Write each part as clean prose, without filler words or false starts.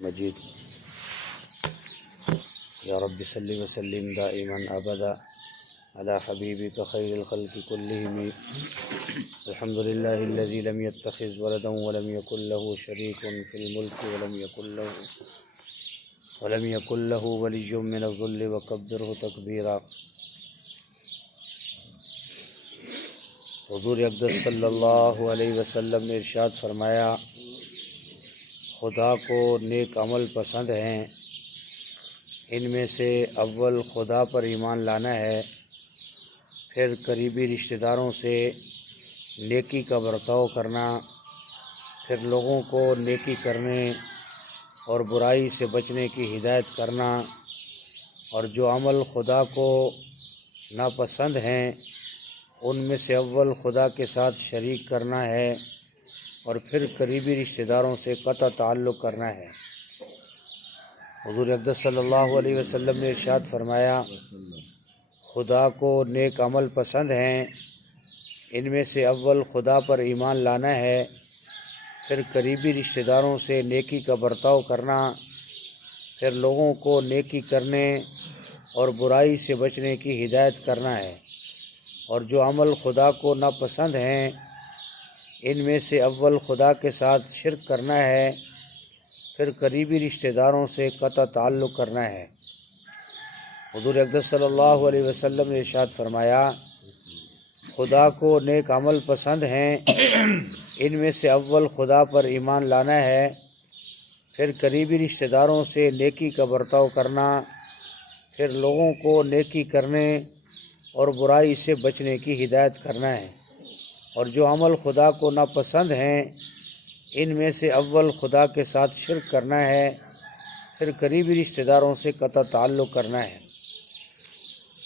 مجید یا رب صلی وسلم دائما ابدا على حبیبک خیر الخلق كلهم الحمد لله الذي لم يتخذ ولدا ولم يكن له شريك في الملك ولم يكن له ولي من الذل وكبره تكبيرا۔ حضور اقدس صلی اللہ علیہ وسلم نے ارشاد فرمایا، خدا کو نیک عمل پسند ہیں، ان میں سے اول خدا پر ایمان لانا ہے، پھر قریبی رشتہ داروں سے نیکی کا برتاؤ کرنا، پھر لوگوں کو نیکی کرنے اور برائی سے بچنے کی ہدایت کرنا، اور جو عمل خدا کو ناپسند ہیں ان میں سے اول خدا کے ساتھ شریک کرنا ہے اور پھر قریبی رشتہ داروں سے قطع تعلق کرنا ہے۔ حضور اقدس صلی اللہ علیہ وسلم نے ارشاد فرمایا، خدا کو نیک عمل پسند ہیں، ان میں سے اول خدا پر ایمان لانا ہے، پھر قریبی رشتہ داروں سے نیکی کا برتاؤ کرنا، پھر لوگوں کو نیکی کرنے اور برائی سے بچنے کی ہدایت کرنا ہے، اور جو عمل خدا کو ناپسند ہیں ان میں سے اول خدا کے ساتھ شرک کرنا ہے، پھر قریبی رشتہ داروں سے قطع تعلق کرنا ہے۔ حضور اقدس صلی اللہ علیہ وسلم نے ارشاد فرمایا، خدا کو نیک عمل پسند ہیں، ان میں سے اول خدا پر ایمان لانا ہے، پھر قریبی رشتہ داروں سے نیکی کا برتاؤ کرنا، پھر لوگوں کو نیکی کرنے اور برائی سے بچنے کی ہدایت کرنا ہے، اور جو عمل خدا کو ناپسند ہیں ان میں سے اول خدا کے ساتھ شرک کرنا ہے، پھر قریبی رشتہ داروں سے قطع تعلق کرنا ہے۔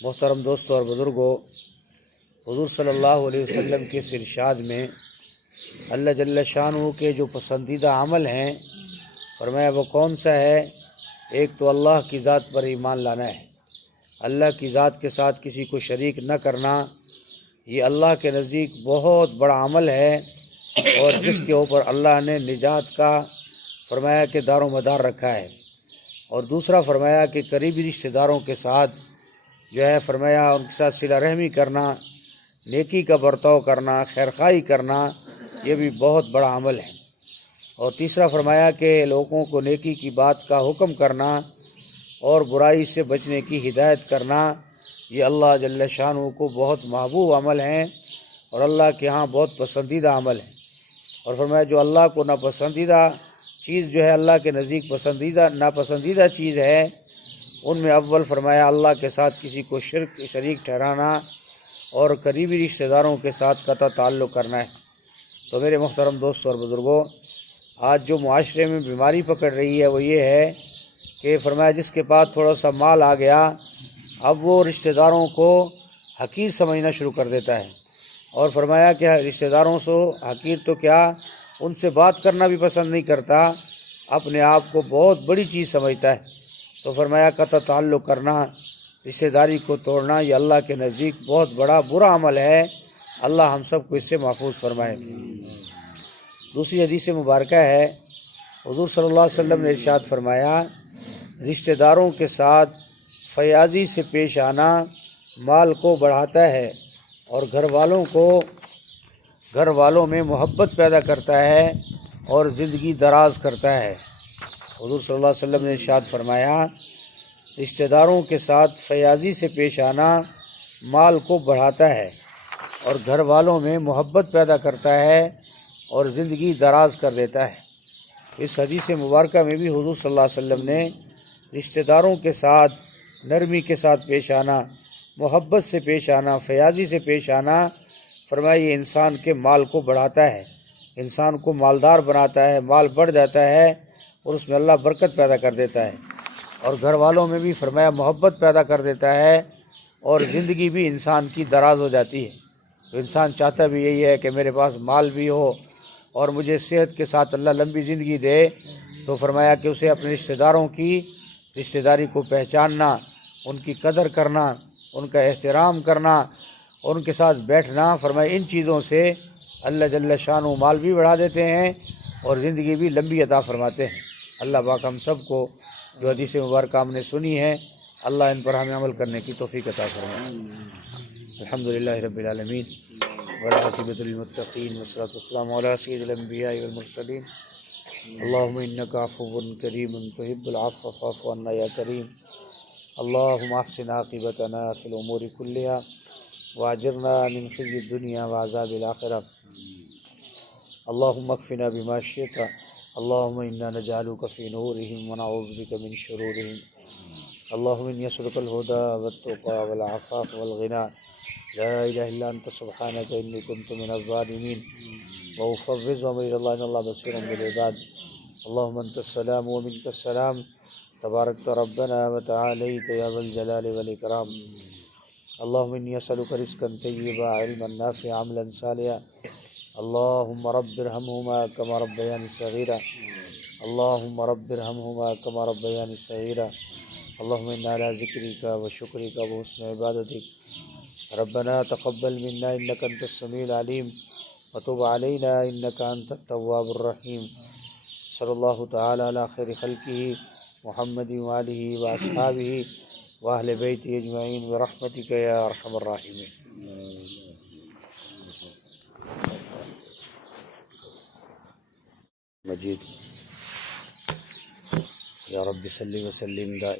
محترم دوستوں اور بزرگوں، حضور صلی اللہ علیہ وسلم کے اس ارشاد میں اللہ جل شانہ کے جو پسندیدہ عمل ہیں فرمایا وہ کون سا ہے؟ ایک تو اللہ کی ذات پر ایمان لانا ہے، اللہ کی ذات کے ساتھ کسی کو شریک نہ کرنا، یہ اللہ کے نزدیک بہت بڑا عمل ہے، اور جس کے اوپر اللہ نے نجات کا فرمایا کہ دار و مدار رکھا ہے۔ اور دوسرا فرمایا کہ قریبی رشتہ داروں کے ساتھ جو ہے فرمایا ان کے ساتھ صلہ رحمی کرنا، نیکی کا برتاؤ کرنا، خیرخواہی کرنا، یہ بھی بہت بڑا عمل ہے۔ اور تیسرا فرمایا کہ لوگوں کو نیکی کی بات کا حکم کرنا اور برائی سے بچنے کی ہدایت کرنا، یہ اللہ جل شانہ کو بہت محبوب عمل ہیں اور اللہ کے ہاں بہت پسندیدہ عمل ہے۔ اور فرمایا جو اللہ کو ناپسندیدہ چیز جو ہے اللہ کے نزدیک ناپسندیدہ چیز ہے، ان میں اول فرمایا اللہ کے ساتھ کسی کو شریک ٹھہرانا اور قریبی رشتہ داروں کے ساتھ قطع تعلق کرنا ہے۔ تو میرے محترم دوستوں اور بزرگوں، آج جو معاشرے میں بیماری پکڑ رہی ہے وہ یہ ہے کہ فرمایا جس کے پاس تھوڑا سا مال آ گیا اب وہ رشتہ داروں کو حقیر سمجھنا شروع کر دیتا ہے، اور فرمایا کہ رشتہ داروں سے حقیر تو کیا ان سے بات کرنا بھی پسند نہیں کرتا، اپنے آپ کو بہت بڑی چیز سمجھتا ہے۔ تو فرمایا قطع تعلق کرنا، رشتہ داری کو توڑنا، یہ اللہ کے نزدیک بہت بڑا برا عمل ہے، اللہ ہم سب کو اس سے محفوظ فرمائے۔ دوسری حدیث مبارکہ ہے، حضور صلی اللہ علیہ وسلم نے ارشاد فرمایا، رشتہ داروں کے ساتھ فیاضی سے پیش آنا مال کو بڑھاتا ہے اور گھر والوں میں محبت پیدا کرتا ہے اور زندگی دراز کرتا ہے۔ حضور صلی اللہ علیہ وسلم نے ارشاد فرمایا، رشتہ داروں کے ساتھ فیاضی سے پیش آنا مال کو بڑھاتا ہے اور گھر والوں میں محبت پیدا کرتا ہے اور زندگی دراز کر دیتا ہے۔ اس حدیث مبارکہ میں بھی حضور صلی اللہ علیہ وسلم نے رشتہ داروں کے ساتھ نرمی کے ساتھ پیش آنا، محبت سے پیش آنا، فیاضی سے پیش آنا، فرمایا یہ انسان کے مال کو بڑھاتا ہے، انسان کو مالدار بناتا ہے، مال بڑھ جاتا ہے اور اس میں اللہ برکت پیدا کر دیتا ہے، اور گھر والوں میں بھی فرمایا محبت پیدا کر دیتا ہے اور زندگی بھی انسان کی دراز ہو جاتی ہے۔ تو انسان چاہتا بھی یہی ہے کہ میرے پاس مال بھی ہو اور مجھے صحت کے ساتھ اللہ لمبی زندگی دے، تو فرمایا کہ اسے اپنے رشتہ داروں کی رشتہ داری کو پہچاننا، ان کی قدر کرنا، ان کا احترام کرنا، ان کے ساتھ بیٹھنا، فرمایا ان چیزوں سے اللہ جل شانہ مال بھی بڑھا دیتے ہیں اور زندگی بھی لمبی عطا فرماتے ہیں۔ اللہ پاک ہم سب کو جو حدیث مبارکہ ہم نے سنی ہے اللہ ان پر ہمیں عمل کرنے کی توفیق عطا فرمائے۔ الحمدللہ رب العالمین والعاقبۃ للمتقین والصلاۃ والسلام علی سید الانبیاء والمرسلین۔ اللہم انک عفو کریم تحب العفو فاعف عنا یا کریم۔ اللہم احسن عاقبتنا فی الامور کلہا واجرنا من خزی الدنیا وعذاب الآخرہ۔ اللہم اکفنا بما شئت اللہم انا نجعلک فی نورہم ونعوذ بک من شرورہم۔ اللہم انی اسألک الہدی والتقی والعفاف والغنی لا الہ الا انت سبحانک انی کنت من الظالمین وافوض امری الی اللہ ان اللہ بصیر بالعباد۔ اللہم انت السلام ومنک السلام تبارکت ربنا وتعالیت یا ذا الجلال والاکرام۔ اللہم انی اسألک رزقا طیبا علما نافعا عملا صالحا۔ اللہم رب ارحمہما کما ربیانی صغیرا۔ اللہم رب ارحمہما کما ربیانی صغیرا۔ اللہم انا علی ذکرک و شکرک و حسن عبادتک۔ ربنا تقبل منا انک انت السمیع العلیم وتب علینا انک انت التواب الرحیم۔ صلی اللہ تعالی علی خیر خلقہ محمد وآلہ واصحابہ واہل بیتہ اجمعین برحمتک یا ارحم الراحمین۔ مجید یا رب صلی وسلم دائم